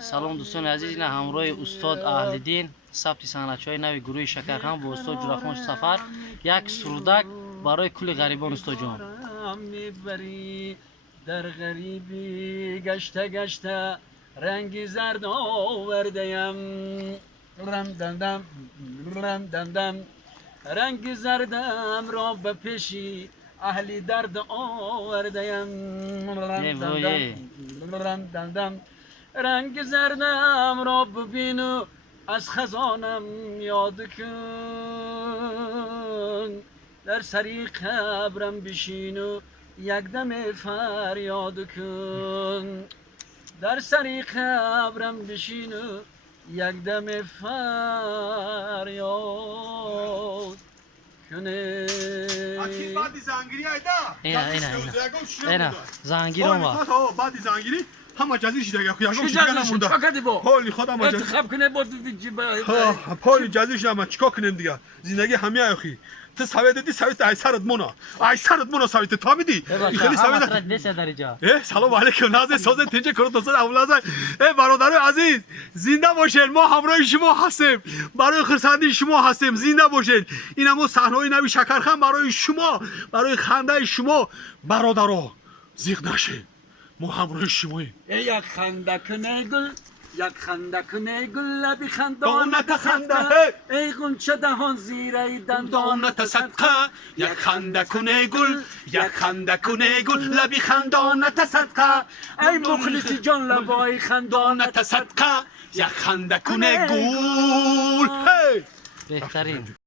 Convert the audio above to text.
سلام دوستان عزیز، این همراه استاد اهل‌دین ثبت سنت‌های نوی گروه شکرخند با استاد جرخان سفر یک سرودک برای کل غریبان. استاد جان میبری در غریبی گشته گشته رنگی زرد آورده‌ام رم دندم رم دندم رنگ زردم را به پیشی اهلی درد آورده‌ام رم دندم رنگ زردم را ببین و از خزانم یاد کن در سری قبرم بشین و یک دم فریاد کن در سری قبرم بشین و یک دم فریاد کنه. بعد زنگیری ایدا اینا زنگیر ما بعد زنگیری همه جزیره شده یا چه جزیره چه کردی با حالی خودم انتخاب کنه با حالی جزیره شده ما چیکار کنیم دیگه زندگی همه اخی تو سوید دی سوید ایسرت مونا سوید تا میدی خیلی سوید درجه. سلام علیکم ناز ساز تینجه کرد دوستان اولاد برادر عزیز زنده باشین ما همراه شما هستیم برای خرسندی شما هستیم زنده باشین این همون صحنه نوی شکرخند برای شما برای خنده شما برادرها زیغ نشین ما همراه شماییم یک خنده کنه گل یک خنده کنه گل لبی خندانت خنده ای غنچه دهان زیره دندانت صدقه یک خنده کنه گل یک خنده کنه گل لبی خندانت صدقه ای مخلص جان لبای خندانت صدقه یک خنده کنه گل بهترین